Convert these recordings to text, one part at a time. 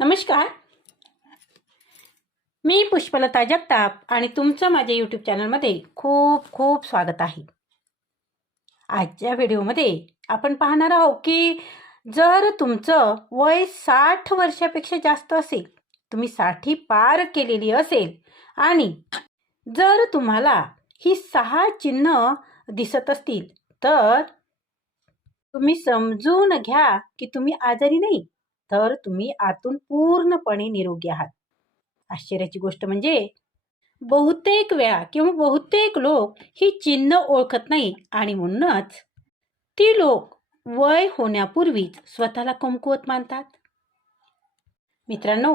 नमस्कार. मी पुष्पलता जगताप आणि तुमचं माझ्या यूट्यूब चॅनलमध्ये खूप खूप स्वागत आहे. आजच्या व्हिडिओमध्ये आपण पाहणार आहोत की जर तुमचं वय 60 वर्षापेक्षा जास्त असेल, तुम्ही 60 पार केलेली असेल आणि जर तुम्हाला ही 6 चिन्ह दिसत असतील तर तुम्ही समजून घ्या की तुम्ही आजारी नाही, तर तुम्ही आतून पूर्णपणे निरोगी आहात. आश्चर्याची गोष्ट म्हणजे बहुतेक वेळा किंवा बहुतेक लोक ही चिन्ह ओळखत नाही आणि म्हणूनच ती लोक वय होण्यापूर्वीच स्वतःला कमकुवत मानतात. मित्रांनो,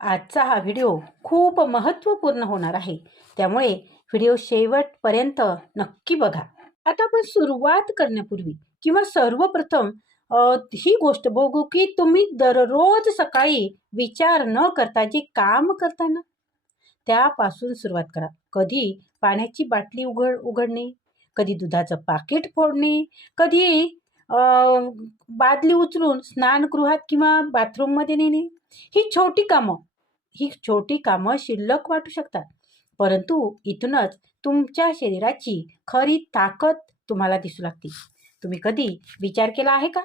आजचा हा व्हिडिओ खूप महत्त्वपूर्ण होणार आहे, त्यामुळे व्हिडिओ शेवटपर्यंत नक्की बघा. आता आपण सुरुवात करण्यापूर्वी किंवा सर्वप्रथम ही गोष्ट बघू की तुम्ही दररोज सकाळी विचार न करता जे काम करताना त्यापासून सुरुवात करा. कधी पाण्याची बाटली उघडणे, कधी दुधाचं पाकिट फोडणे, कधी बादली उचलून स्नानगृहात किंवा बाथरूममध्ये नेणे. ही छोटी कामं शिल्लक वाटू शकतात, परंतु इथूनच तुमच्या शरीराची खरी ताकद तुम्हाला दिसू लागते. तुम्ही कधी विचार केला आहे का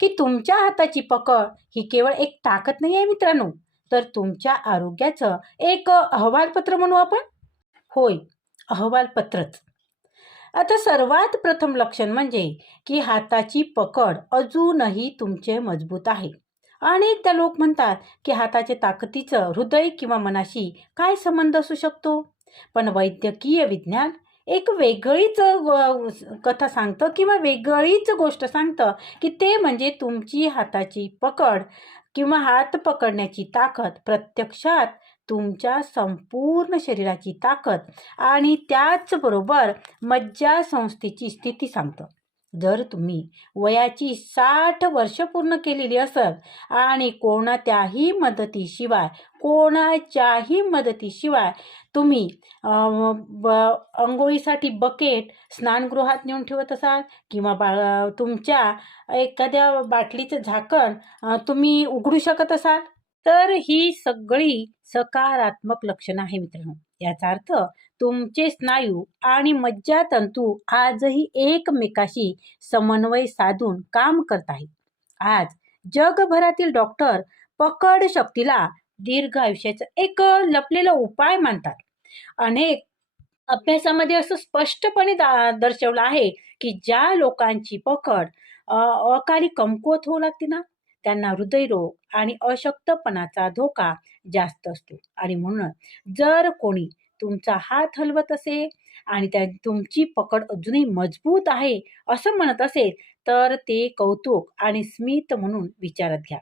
की तुमच्या हाताची पकड ही केवळ एक ताकद नाही आहे मित्रांनो, तर तुमच्या आरोग्याचं एक अहवालपत्र म्हणू आपण. होय, अहवालपत्रच. आता सर्वात प्रथम लक्षण म्हणजे की हाताची पकड अजूनही तुमचे मजबूत आहे. अनेकदा लोक म्हणतात की हाताच्या ताकदीचं हृदय किंवा मनाशी काय संबंध असू शकतो, पण वैद्यकीय विज्ञान एक वेगळीच कथा सांगतं किंवा वेगळीच गोष्ट सांगतं की ते म्हणजे तुमची हाताची पकड किंवा हात पकडण्याची ताकद प्रत्यक्षात तुमच्या संपूर्ण शरीराची ताकद आणि त्याचबरोबर मज्जासंस्थेची स्थिती सांगतं. जर तुम्ही वयाची 60 वर्ष पूर्ण केलेली असेल आणि कोणाच्याही मदतीशिवाय तुम्ही अंघोळीसाठी बकेट स्नानगृहात नेऊन ठेवत असाल किंवा तुमच्या एखाद्या बाटलीचं झाकण तुम्ही उघडू शकत असाल, तर ही सगळी सकारात्मक लक्षणं आहे मित्रांनो. याचा अर्थ तुमचे स्नायू आणि मज्जातंतू आजही एकमेकाशी समन्वय साधून काम करत आहेत. आज जगभरातील डॉक्टर पकड शक्तीला दीर्घ आयुष्याचा एक लपलेला उपाय मानतात. अनेक अभ्यासामध्ये असं स्पष्टपणे दर्शवलं आहे की ज्या लोकांची पकड अकाली कमकुवत होऊ लागते ना, त्यांना हृदयरोग आणि अशक्तपणाचा धोका जास्त असतो. आणि म्हणून जर कोणी तुमचा हात हलवत असेल आणि तुमची पकड अजूनही मजबूत आहे असं म्हणत असेल, तर ते कौतुक आणि स्मित म्हणून विचारात घ्या.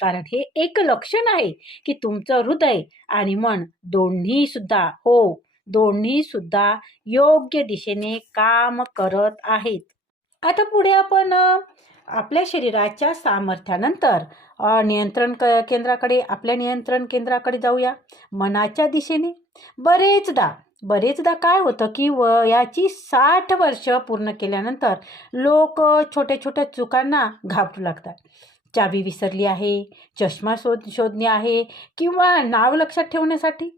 कारण हे एक लक्षण आहे की तुमचं हृदय आणि मन दोन्ही सुद्धा योग्य दिशेने काम करत आहेत. आता पुढे आपण आपल्या शरीराच्या सामर्थ्यानंतर आपल्या नियंत्रण केंद्राकडे जाऊया, मनाच्या दिशेने. बरेचदा काय होतं की वयाची 60 वर्ष पूर्ण केल्यानंतर लोक छोट्या छोट्या चुकांना घाबरू लागतात. चावी विसरली आहे, चष्मा शोधणे आहे किंवा नाव लक्षात ठेवण्यासाठी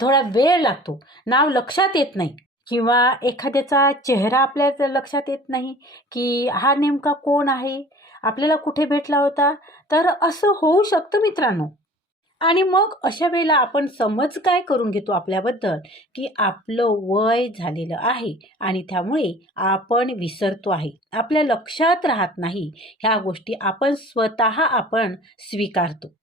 थोडा वेळ लागतो, नाव लक्षात येत नाही किंवा एखाद्याचा चेहरा आपल्या लक्षात येत नाही की हा नेमका कोण आहे, आपल्याला कुठे भेटला होता. तर असं होऊ शकतं मित्रांनो. आणि मग अशा वेळेला आपण समज काय करून घेतो आपल्याबद्दल की आपलं वय झालेलं आहे आणि त्यामुळे आपण विसरतो आहे, आपल्या लक्षात राहत नाही. ह्या गोष्टी आपण स्वीकारतो.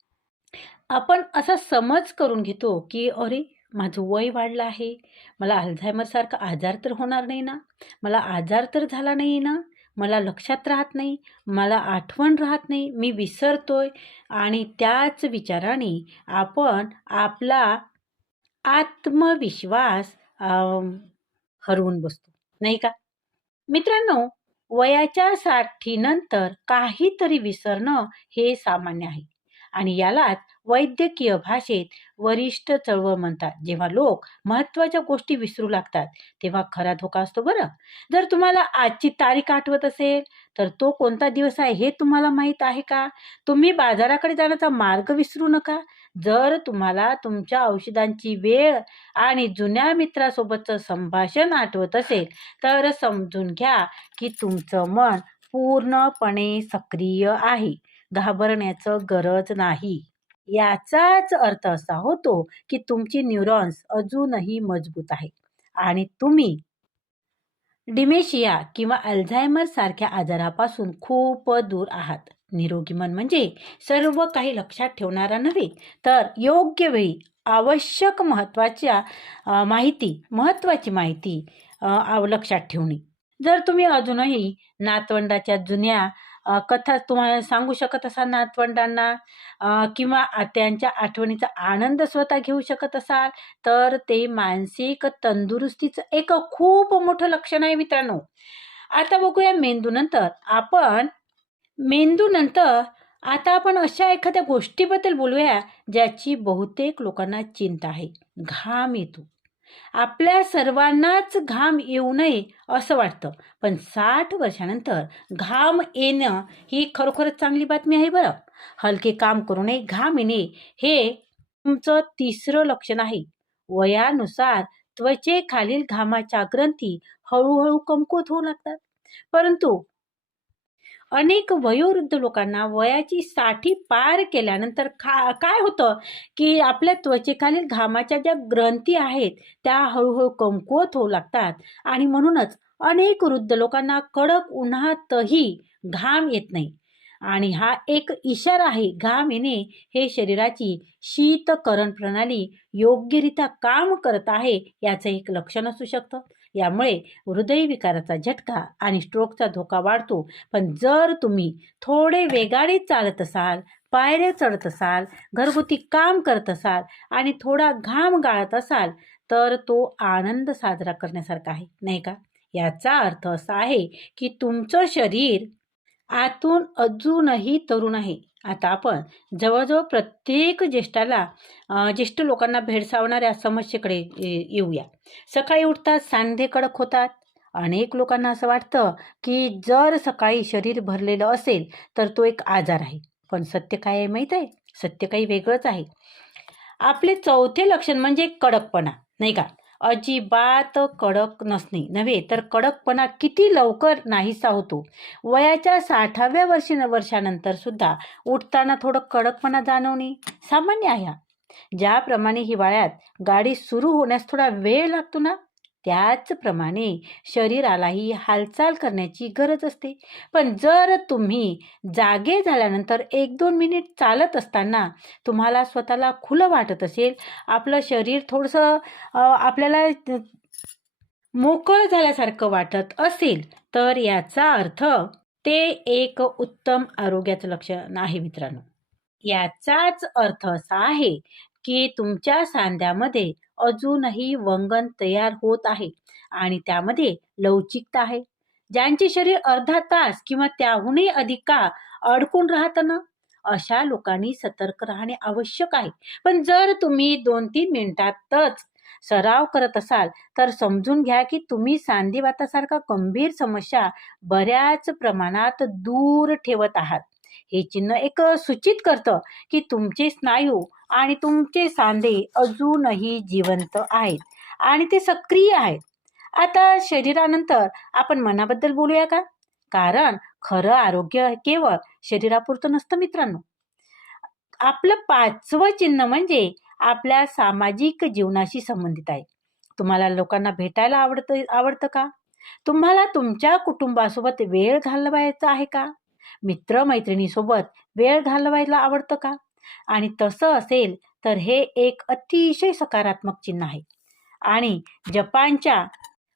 आपण असा समज करून घेतो की अरे, माझं वय वाढलं आहे, मला अल्झायमरसारखा आजार तर होणार नाही ना, मला आजार तर झाला नाही ना, मला लक्षात राहत नाही, मला आठवण राहत नाही, मी विसरतोय. आणि त्याच विचाराने आपण आपला आत्मविश्वास हरवून बसतो, नाही का मित्रांनो? वयाच्या 60 नंतर काहीतरी विसरणं हे सामान्य आहे आणि यालाच वैद्यकीय भाषेत वरिष्ठ चळवळ म्हणतात. जेव्हा लोक महत्त्वाच्या गोष्टी विसरू लागतात तेव्हा खरा धोका असतो बरं. जर तुम्हाला आजची तारीख आठवत असेल तर तो कोणता दिवस आहे हे तुम्हाला माहीत आहे का? तुम्ही बाजाराकडे जाण्याचा मार्ग विसरू नका. जर तुम्हाला तुमच्या औषधांची वेळ आणि जुन्या मित्रासोबतचं संभाषण आठवत असेल तर समजून घ्या की तुमचं मन पूर्णपणे सक्रिय आहे. घाबरण्याचं गरज नाही. याचाच अर्थ असा होतो की तुमची न्यूरॉन्स अजूनही मजबूत आहे आणि तुम्ही डिमेशिया किंवा अल्झायमर सारख्या आजारापासून खूप दूर आहात. निरोगी मन म्हणजे सर्व काही लक्षात ठेवणारा नव्हे, तर योग्य वेळी आवश्यक महत्त्वाची माहिती लक्षात ठेवणे. जर तुम्ही अजूनही नातवंडाच्या जुन्या कथा तुम्हाला सांगू शकत असाल नातवंडांना किंवा त्यांच्या आठवणीचा आनंद स्वतः घेऊ शकत असाल तर ते मानसिक तंदुरुस्तीचं एक खूप मोठं लक्षण आहे मित्रांनो. आता बघूया मेंदूनंतर आता आपण अशा एखाद्या गोष्टीबद्दल बोलूया ज्याची बहुतेक लोकांना चिंता आहे. घाम येतो. आपल्या सर्वांनाच घाम येऊ नये असं वाटतं, पण 60 वर्षानंतर घाम येणं ही खरोखरच चांगली बातमी आहे बरं. हलके काम करू नये घाम येणे हे तुमचं तिसरं लक्षण आहे. वयानुसार त्वचेखालील घामाच्या ग्रंथी हळूहळू कमकुवत होऊ लागतात. परंतु अनेक वयोवृद्ध लोकांना वयाची 60 पार केल्यानंतर काय होतं की आपल्या त्वचेखालील घामाच्या ज्या ग्रंथी आहेत त्या हळूहळू कमकुवत होऊ लागतात आणि म्हणूनच अनेक वृद्ध लोकांना कडक उन्हातही घाम येत नाही. आणि हा एक इशारा आहे. घाम येणे हे शरीराची शीतकरण प्रणाली योग्यरित्या काम करत आहे याचं एक लक्षण असू शकतं. यामुळे हृदयविकाराचा झटका आणि स्ट्रोकचा धोका वाढतो. पण जर तुम्ही थोडे वेगाने चालत असाल, पायऱ्या चढत असाल, घरगुती काम करत असाल आणि थोडा घाम गाळत असाल तर तो आनंद साजरा करण्यासारखा आहे, नाही का? याचा अर्थ असा आहे की तुमचं शरीर आतून अजूनही तरुण आहे. आता आपण जवळजवळ प्रत्येक ज्येष्ठ लोकांना भेडसावणाऱ्या समस्येकडे येऊया. सकाळी उठतात सांधे कडक होतात. अनेक लोकांना असं वाटतं की जर सकाळी शरीर भरलेलं असेल तर तो एक आजार आहे. पण सत्य काय आहे माहीत आहे? सत्य काही वेगळंच आहे. आपले चौथे लक्षण म्हणजे कडकपणा, नाही का? अजिबात कडक नसणे नव्हे तर कडकपणा किती लवकर नाहीसा होतो. वयाच्या 60व्या वर्षानंतर सुद्धा उठताना थोडं कडकपणा जाणवणे सामान्य आहे. ज्याप्रमाणे हिवाळ्यात गाडी सुरू होण्यास थोडा वेळ लागतो ना, त्याचप्रमाणे शरीरालाही हालचाल करण्याची गरज असते. पण जर तुम्ही जागे झाल्यानंतर 1-2 मिनिट चालत असताना तुम्हाला स्वतःला खुलं वाटत असेल, आपलं शरीर थोडंसं आपल्याला मोकळं झाल्यासारखं वाटत असेल तर याचा अर्थ ते एक उत्तम आरोग्याचं लक्षण आहे मित्रांनो. याचाच अर्थ असा आहे की तुमच्या सांध्यामध्ये अजूनही वंगण तयार होत आहे आणि त्यामध्ये लवचिकता आहे. ज्यांचे शरीर अर्धा तास किंवा त्याहूनही अधिक काळ अडकून राहतं ना, अशा लोकांनी सतर्क राहणे आवश्यक आहे. पण जर तुम्ही 2-3 मिनिटातच सराव करत असाल तर समजून घ्या की तुम्ही सांधिवातासारखा गंभीर समस्या बऱ्याच प्रमाणात दूर ठेवत आहात. हे चिन्ह एक सूचित करतं की तुमचे स्नायू आणि तुमचे सांधे अजूनही जिवंत आहेत आणि ते सक्रिय आहेत. आता शरीरानंतर आपण मनाबद्दल बोलूया का? कारण खरं आरोग्य केवळ शरीरापुरतं नसतं मित्रांनो. आपलं 5वं चिन्ह म्हणजे आपल्या सामाजिक जीवनाशी संबंधित आहे. तुम्हाला लोकांना भेटायला आवडतं का? तुम्हाला तुमच्या कुटुंबासोबत वेळ घालवायचा आहे का? मित्र-मैत्रिणीसोबत वेळ घालवायला आवडतं का? आणि तसं असेल तर हे एक अतिशय सकारात्मक चिन्ह आहे. आणि जपानच्या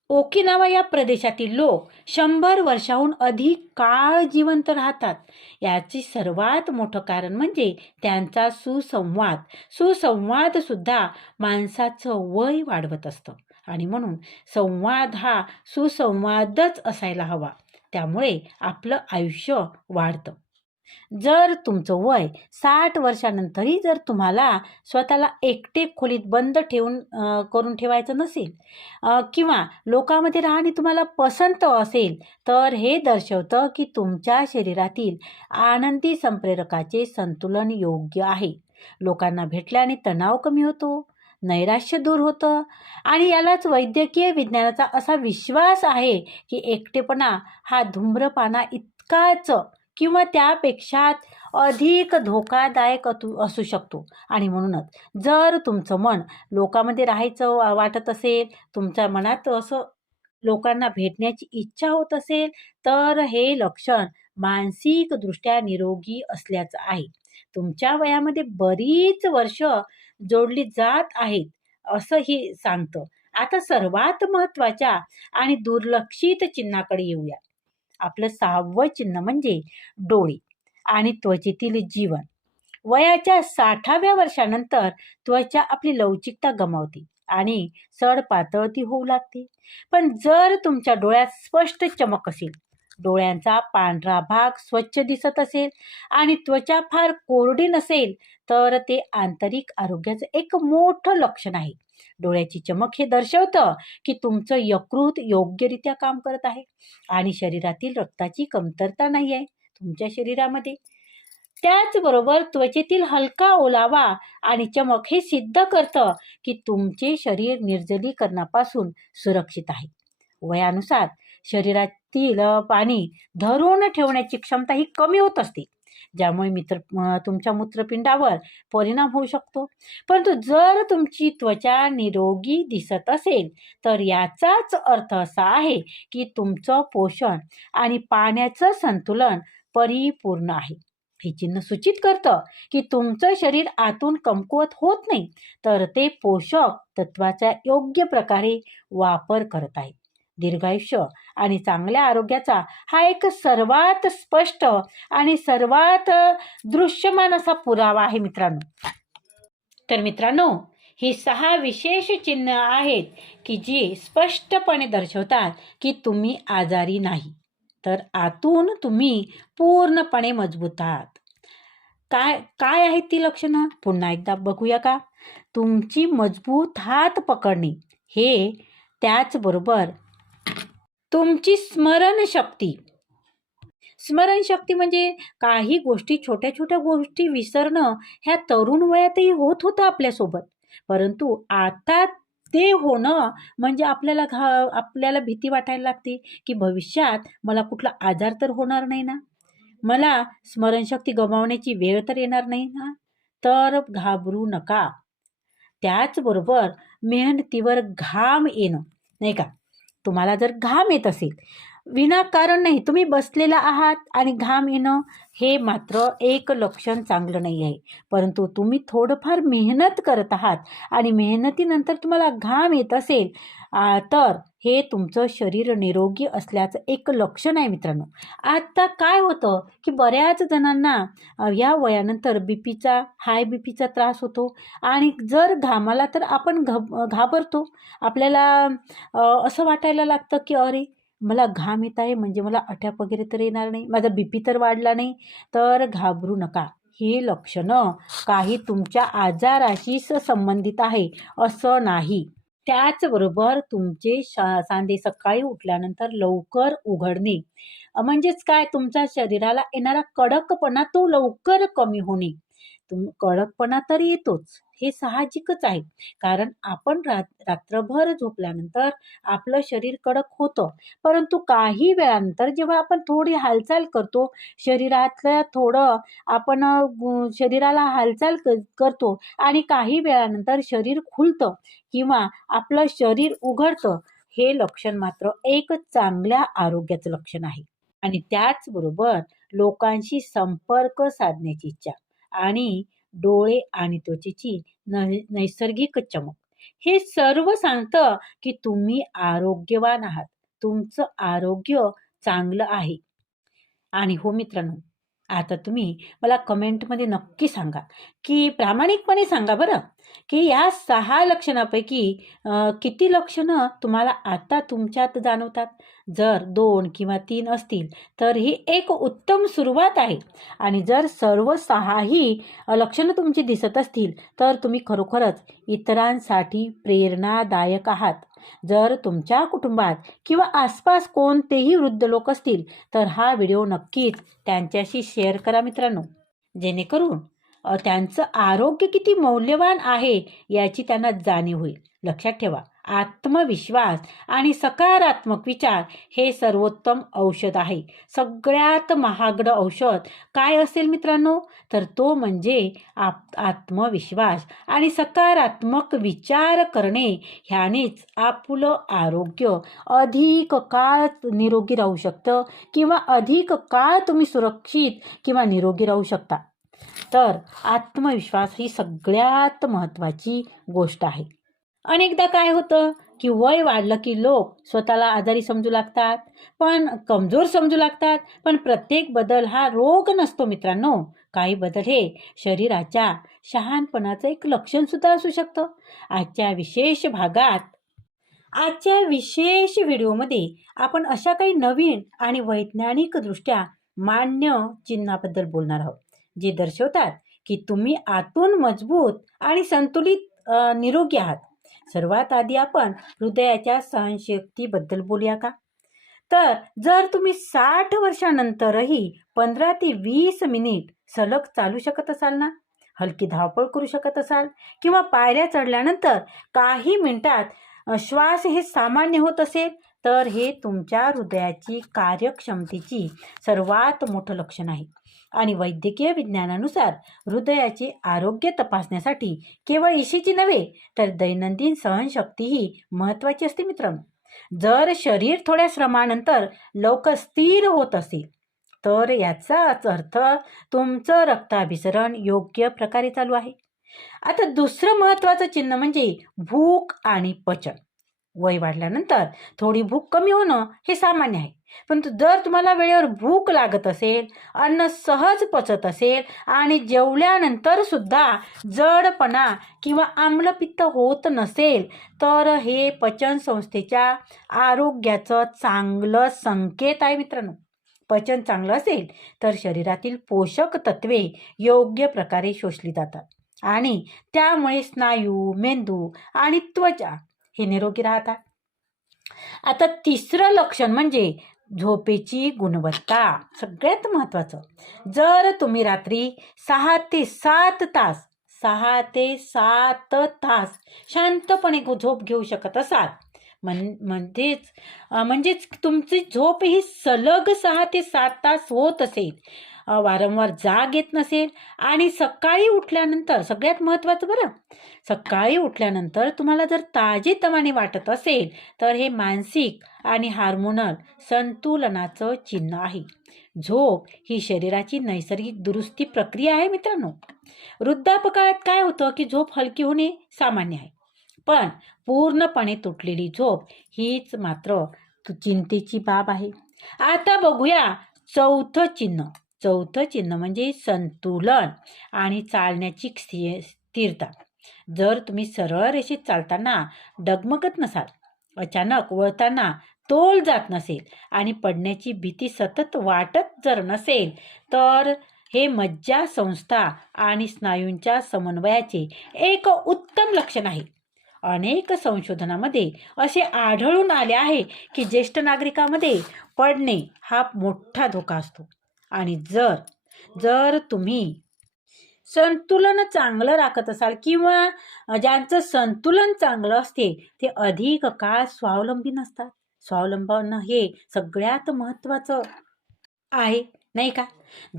ओकिनावा या प्रदेशातील लोक 100 वर्षाहून अधिक काळ जिवंत राहतात. याचे सर्वात मोठं कारण म्हणजे त्यांचा सुसंवाद सुद्धा माणसाचं वय वाढवत असतं आणि म्हणून संवाद हा सुसंवादच असायला हवा. त्यामुळे आपलं आयुष्य वाढतं. जर तुमचं वय 60 वर्षानंतरही जर तुम्हाला स्वतःला एकटे खोलीत बंद करून ठेवायचं नसेल किंवा लोकांमध्ये राहणे तुम्हाला पसंत असेल, तर हे दर्शवतं की तुमच्या शरीरातील आनंदी संप्रेरकाचे संतुलन योग्य आहे. लोकांना भेटल्याने तणाव कमी होतो, नैराश्य दूर होतं आणि यालाच वैद्यकीय विज्ञानाचा असा विश्वास आहे की एकटेपणा हा धूम्रपाना इतकाच किंवा त्यापेक्षा अधिक धोकादायक असू शकतो. आणि म्हणूनच जर तुमचं मन लोकांमध्ये राहायचं वाटत असेल, तुमच्या मनात असं लोकांना भेटण्याची इच्छा होत असेल, तर हे लक्षण मानसिकदृष्ट्या निरोगी असल्याचं आहे. तुमच्या वयामध्ये बरीच वर्ष जोडली जात आहेत असं हे सांगतं. आता सर्वात महत्त्वाच्या आणि दुर्लक्षित चिन्हाकडे येऊया. आपलं 6वं चिन्ह म्हणजे डोळे आणि त्वचेतील जीवन. वयाच्या 60व्या वर्षानंतर त्वचा आपली लवचिकता गमावते आणि सडपातळ होऊ लागते. पण जर तुमच्या डोळ्यात स्पष्ट चमक असेल, डोळ्यांचा पांढरा भाग स्वच्छ दिसत असेल आणि त्वचा फार कोरडी नसेल, तर ते आंतरिक आरोग्याचं एक मोठं लक्षण आहे. डोळ्याची चमक हे दर्शवतं की तुमचं यकृत योग्यरित्या काम करत आहे आणि शरीरातील रक्ताची कमतरता नाही आहे तुमच्या शरीरामध्ये. त्याचबरोबर त्वचेतील हलका ओलावा आणि चमक हे सिद्ध करतं की तुमचे शरीर निर्जलीकरणापासून सुरक्षित आहे. वयानुसार शरीरातील पाणी धरून ठेवण्याची क्षमता ही कमी होत असते, ज्यामुळे तुमच्या मूत्रपिंडावर परिणाम होऊ शकतो. परंतु जर तुमची त्वचा निरोगी दिसत असेल, तर याचाच अर्थ असा आहे की तुमचं पोषण आणि पाण्याचं संतुलन परिपूर्ण आहे. हे चिन्ह सूचित करतं की तुमचं शरीर आतून कमकुवत होत नाही, तर ते पोषक तत्वाचा योग्य प्रकारे वापर करत आहे. दीर्घायुष्य आणि चांगल्या आरोग्याचा हा एक सर्वात स्पष्ट आणि सर्वात दृश्यमान असा पुरावा आहे मित्रांनो. तर मित्रांनो, ही 6 विशेष चिन्ह आहेत की जी स्पष्टपणे दर्शवतात की तुम्ही आजारी नाही, तर आतून तुम्ही पूर्णपणे मजबूत आहात. काय काय आहेत ती लक्षणं? पुन्हा एकदा बघूया का? तुमची मजबूत हात पकडणे, हे त्याचबरोबर तुमची स्मरणशक्ती. स्मरणशक्ती म्हणजे काही गोष्टी, छोट्या छोट्या गोष्टी विसरणं ह्या तरुण वयातही होत होतं आपल्यासोबत. परंतु आता ते होणं म्हणजे आपल्याला भीती वाटायला लागते की भविष्यात मला कुठला आजार तर होणार नाही ना, मला स्मरणशक्ती गमावण्याची वेळ तर येणार नाही ना. तर घाबरू नका. त्याचबरोबर मेहनतीवर घाम येणं, नाही का? तुम्हाला जर घाम येत असेल, विनाकारण नाही, तुम्ही बसलेला आहात आणि घाम येणं हे मात्र एक लक्षण चांगलं नाही आहे. परंतु तुम्ही थोडंफार मेहनत करत आहात आणि मेहनतीनंतर तुम्हाला घाम येत असेल, तर हे तुमचं शरीर निरोगी असल्याचं एक लक्षण आहे मित्रांनो. आता काय होतं की बऱ्याच जणांना या वयानंतर हाय बीपीचा त्रास होतो आणि जर घामाला तर आपण घाबरतो. आपल्याला असं वाटायला लागतं की अरे, मला घाम येत आहे म्हणजे मला अटॅक वगैरे तर येणार नाही, माझा बीपी तर वाढला नाही. तर घाबरू नका. हे लक्षणं काही तुमच्या आजाराशी संबंधित आहे असं नाही. त्याचबरोबर तुमचे सांधे सकाळी उठल्यानंतर लवकर उघडणे, म्हणजेच काय, तुमच्या शरीराला येणारा कडकपणा तो लवकर कमी होणे. कडकपणा तर येतोच, हे साहजिकच आहे. कारण आपण रात्रभर झोपल्यानंतर आपलं शरीर कडक होतं. परंतु काही वेळानंतर जेव्हा आपण थोडी हालचाल करतो, शरीरातलं थोडं आपण शरीराला हालचाल करतो आणि काही वेळानंतर शरीर खुलतं किंवा आपलं शरीर उघडतं, हे लक्षण मात्र एक चांगल्या आरोग्याचं लक्षण आहे. आणि त्याचबरोबर लोकांशी संपर्क साधण्याची इच्छा आणि डोळे आणि त्वचेची नैसर्गिक चमक, हे सर्व सांगतं की तुम्ही आरोग्यवान आहात, तुमचं आरोग्य चांगलं आहे. आणि हो मित्रांनो, आता तुम्ही मला कमेंटमध्ये नक्की सांगा, की प्रामाणिकपणे सांगा बरं, की या 6 लक्षणापैकी किती लक्षणं तुम्हाला आता तुमच्यात जाणवतात? जर 2 किंवा 3 असतील, तर ही एक उत्तम सुरुवात आहे. आणि जर सर्व 6ही लक्षणं तुमची दिसत असतील, तर तुम्ही खरोखरच इतरांसाठी प्रेरणादायक आहात. जर तुमच्या कुटुंबात किंवा आसपास कोणतेही वृद्ध लोक असतील, तर हा व्हिडिओ नक्कीच त्यांच्याशी शेअर करा मित्रांनो. जेणेकरून त्यांचं आरोग्य किती मौल्यवान आहे याची त्यांना जाणीव होईल. लक्षात ठेवा, आत्मविश्वास आणि सकारात्मक विचार हे सर्वोत्तम औषध आहे. सगळ्यात महागडं औषध काय असेल मित्रांनो? तर तो म्हणजे आत्मविश्वास आणि सकारात्मक विचार करणे. ह्यानेच आपलं आरोग्य अधिक काळ निरोगी राहू शकतं किंवा अधिक काळ तुम्ही सुरक्षित किंवा निरोगी राहू शकता. तर आत्मविश्वास ही सगळ्यात महत्त्वाची गोष्ट आहे. अनेकदा काय होतं, की वय वाढलं की लोक स्वतःला आजारी समजू लागतात, पण कमजोर समजू लागतात. पण प्रत्येक बदल हा रोग नसतो मित्रांनो. काही बदल हे शरीराच्या शहाणपणाचं एक लक्षण सुद्धा असू शकतं. आजच्या विशेष व्हिडिओमध्ये आपण अशा काही नवीन आणि वैज्ञानिकदृष्ट्या मान्य चिन्हाबद्दल बोलणार आहोत, जे दर्शवतात की तुम्ही आतून मजबूत आणि संतुलित निरोगी आहात. सर्वात आधी आपण हृदयाच्या सहनशक्तीबद्दल बोलूया का? तर जर तुम्ही 60 वर्षानंतरही 15 ते 20 मिनिट सलग चालू शकत असाल ना, हलकी धावपळ करू शकत असाल किंवा पायऱ्या चढल्यानंतर काही मिनिटात श्वास हे सामान्य होत असेल, तर हे तुमच्या हृदयाची कार्यक्षमतेची सर्वात मोठं लक्षण आहे. आणि वैद्यकीय विज्ञानानुसार हृदयाचे आरोग्य तपासण्यासाठी केवळ ECG नव्हे, तर दैनंदिन सहनशक्तीही महत्त्वाची असते मित्रांनो. जर शरीर थोड्या श्रमानंतर लवकर स्थिर होत असेल, तर याचाच अर्थ तुमचं रक्ताभिसरण योग्य प्रकारे चालू आहे. आता दुसरं महत्त्वाचं चिन्ह म्हणजे भूक आणि पचन. वय वाढल्यानंतर थोडी भूक कमी होणं हे सामान्य आहे. पण जर तुम्हाला वेळेवर भूक लागत असेल, अन्न सहज पचत असेल आणि जेवल्यानंतर सुद्धा जडपणा किंवा आम्लपित्त होत नसेल, तर हे पचन संस्थेच्या आरोग्याचं चांगलं संकेत आहे मित्रांनो. पचन चांगलं असेल तर शरीरातील पोषक तत्वे योग्य प्रकारे शोषली जातात आणि त्यामुळे स्नायू, मेंदू आणि त्वचा हे निरोगी राहतात. आता तिसरं लक्षण म्हणजे झोपेची गुणवत्ता. सगळ्यात महत्त्वाचं, जर तुम्ही रात्री 6 ते 7 तास शांतपणे झोप घेऊ शकत असाल, म्हणजेच तुमची झोप ही सलग 6 ते 7 तास होत असेल, वारंवार जाग येत नसेल आणि सकाळी उठल्यानंतर, सगळ्यात महत्त्वाचं बरं, सकाळी उठल्यानंतर तुम्हाला जर ताजेतवाने वाटत असेल, तर हे मानसिक आणि हार्मोनल संतुलनाचं चिन्ह आहे. झोप ही शरीराची नैसर्गिक दुरुस्ती प्रक्रिया आहे मित्रांनो. वृद्धापकाळात काय होतं, की झोप हलकी होणे सामान्य आहे, पण पूर्णपणे तुटलेली झोप हीच मात्र चिंतेची बाब आहे. आता बघूया चौथं चिन्ह म्हणजे संतुलन आणि चालण्याची स्थिरता. जर तुम्ही सरळ रेषेत चालताना डगमगत नसाल, अचानक वळताना तोल जात नसेल आणि पडण्याची भीती सतत वाटत जर नसेल, तर हे मज्जासंस्था आणि स्नायूंच्या समन्वयाचे एक उत्तम लक्षण आहे. अनेक संशोधनामध्ये असे आढळून आले आहे की ज्येष्ठ नागरिकांमध्ये पडणे हा मोठा धोका असतो. आणि जर तुम्ही संतुलन चांगलं राखत असाल किंवा ज्यांचं संतुलन चांगलं असते, ते अधिक काळ स्वावलंबी नसतात. स्वावलंबन हे सगळ्यात महत्त्वाचं आहे, नाही का?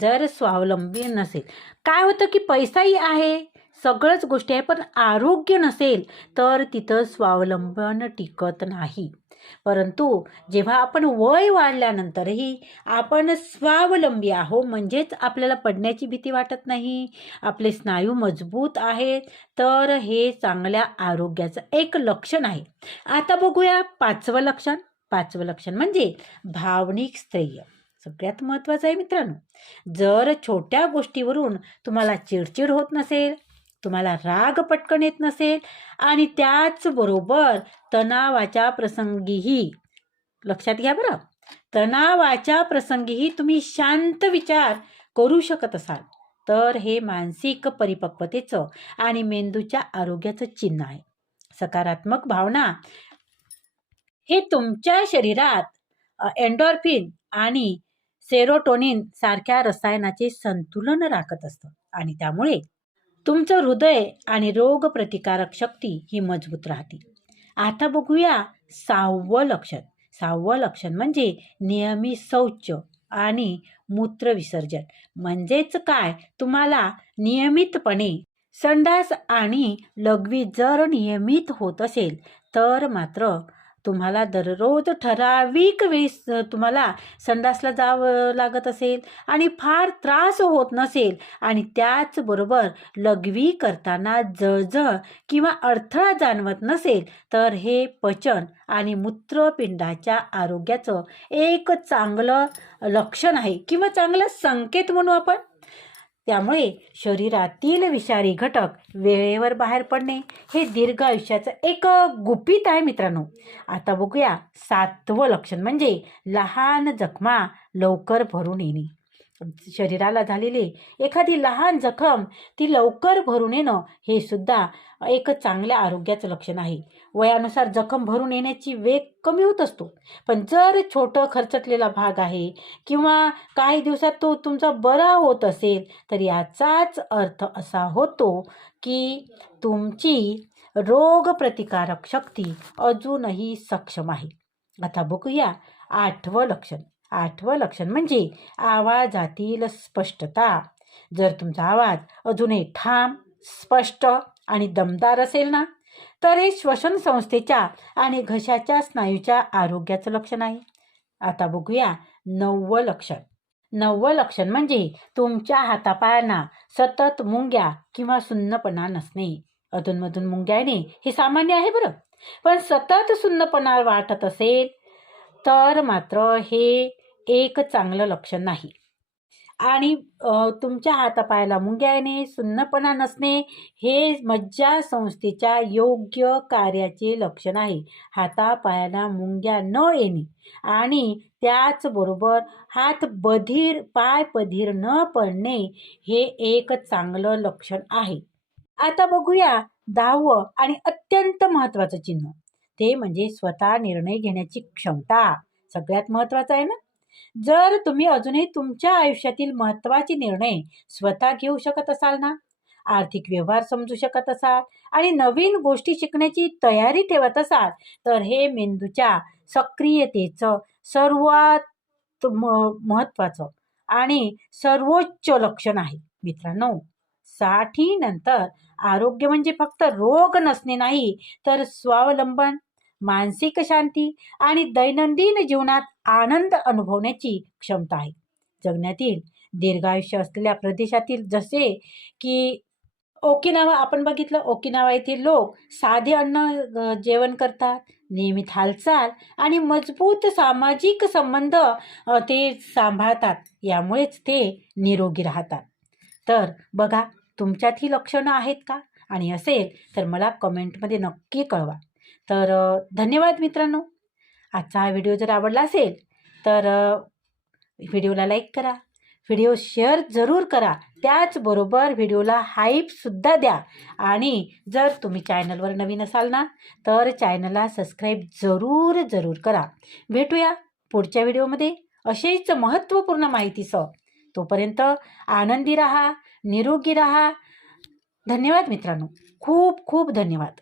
जर स्वावलंबी नसेल, काय होतं की पैसाही आहे, सगळंच गोष्टी आहे, पण आरोग्य नसेल तर तिथं स्वावलंबन टिकत नाही. परंतु जेव्हा आपण वय वाढल्यानंतरही आपण स्वावलंबी आहो, म्हणजेच आपल्याला पडण्याची भीती वाटत नाही, आपले स्नायू मजबूत आहेत, तर हे चांगल्या आरोग्याचं एक लक्षण आहे. आता बघूया पाचवं लक्षण म्हणजे भावनिक स्थैर्य. सगळ्यात महत्त्वाचं आहे मित्रांनो. जर छोट्या गोष्टीवरून तुम्हाला चिडचिड होत नसेल, तुम्हाला राग पटकन येत नसेल आणि त्याचबरोबर तणावाच्या प्रसंगीही, लक्षात घ्या बरं, तणावाच्या प्रसंगीही तुम्ही शांत विचार करू शकत असाल, तर हे मानसिक परिपक्वतेचं आणि मेंदूच्या आरोग्याचं चिन्ह आहे. सकारात्मक भावना हे तुमच्या शरीरात एंडोर्फिन आणि सेरोटोनिन सारख्या रसायनाचे संतुलन राखत असतं आणि त्यामुळे तुमचं हृदय आणि रोगप्रतिकारक शक्ती ही मजबूत राहते. आता बघूया 6वं लक्षण. 6वं लक्षण म्हणजे नियमित शौच आणि मूत्रविसर्जन. म्हणजेच काय, तुम्हाला नियमितपणे संडास आणि लघवी जर नियमित होत असेल तर मात्र तुम्हाला दररोज ठराविक वेळी तुम्हाला संडासला जावं लागत असेल आणि फार त्रास होत नसेल आणि त्याचबरोबर लघवी करताना जळजळ किंवा अडथळा जाणवत नसेल तर हे पचन आणि मूत्रपिंडाच्या आरोग्याचं एक चांगलं लक्षण आहे किंवा चांगला संकेत म्हणू आपण. त्यामुळे शरीरातील विषारी घटक वेळेवर बाहेर पडणे हे दीर्घ आयुष्याचं एक गुपित आहे मित्रांनो. आता बघूया 7वं लक्षण म्हणजे लहान जखमा लवकर भरून येणे. शरीराला झालेली एखादी लहान जखम ती लवकर भरून येणं हे सुद्धा एक चांगल्या आरोग्याचं लक्षण आहे. वयानुसार जखम भरून येण्याची वेग कमी होत असतो, पण जर छोटं खरचटलेला भाग आहे किंवा काही दिवसात तो तुमचा बरा होत असेल तर याचाच अर्थ असा होतो की तुमची रोगप्रतिकारक शक्ती अजूनही सक्षम आहे. आता बघूया 8वं लक्षण. 8वं लक्षण म्हणजे आवाजातील स्पष्टता. जर तुमचा आवाज अजूनही ठाम, स्पष्ट आणि दमदार असेल ना, तर हे श्वसन संस्थेच्या आणि घशाच्या स्नायूच्या आरोग्याचं लक्षण आहे. आता बघूया 9वं लक्षण. 9वं लक्षण म्हणजे तुमच्या हातापायांना सतत मुंग्या किंवा सुन्नपणा नसणे. अधूनमधून मुंग्या येणे हे सामान्य आहे बरं, पण सतत सुन्नपणा वाटत असेल तर मात्र हे एक चांगलं लक्षण नाही. आणि तुमच्या हातापायाला मुंग्या येणे, सुन्नपणा नसणे हे मज्जासंस्थेच्या योग्य कार्याचे लक्षण आहे. हातापायाला मुंग्या न येणे आणि त्याचबरोबर पाय बधीर न पडणे हे एक चांगलं लक्षण आहे. आता बघूया 10वं आणि अत्यंत महत्त्वाचं चिन्ह. ते म्हणजे स्वतः निर्णय घेण्याची क्षमता. सगळ्यात महत्त्वाचं आहे ना. जर तुम्ही अजूनही तुमच्या आयुष्यातील महत्त्वाचे निर्णय स्वतः घेऊ शकत असाल ना, आर्थिक व्यवहार समजू शकत असाल आणि नवीन गोष्टी शिकण्याची तयारी ठेवत असाल तर हे मेंदूच्या सक्रियतेचं सर्वात महत्त्वाचं आणि सर्वोच्च लक्षण आहे. मित्रांनो, 60 नंतर आरोग्य म्हणजे फक्त रोग नसणे नाही, तर स्वावलंबन, मानसिक शांती आणि दैनंदिन जीवनात आनंद अनुभवण्याची क्षमता आहे. जगण्यातील दीर्घायुष्य असलेल्या प्रदेशातील जसे की ओकिनावा आपण बघितलं, ओकिनावा येथील लोक साधे अन्न जेवण करतात, नियमित हालचाल आणि मजबूत सामाजिक संबंध ते सांभाळतात. यामुळेच ते निरोगी राहतात. तर बघा, तुमच्यात ही लक्षणं आहेत का? आणि असेल तर मला कमेंटमध्ये नक्की कळवा. तर धन्यवाद मित्रांनो. आजचा हा व्हिडिओ जर आवडला असेल तर व्हिडिओला लाईक करा, व्हिडिओ शेअर जरूर करा, त्याचबरोबर व्हिडिओला हाईपसुद्धा द्या. आणि जर तुम्ही चॅनलवर नवीन असाल ना तर चॅनलला सबस्क्राईब जरूर करा. भेटूया पुढच्या व्हिडिओमध्ये असेच महत्त्वपूर्ण माहितीसह. तोपर्यंत आनंदी राहा, निरोगी राहा. धन्यवाद मित्रांनो. खूप खूप धन्यवाद.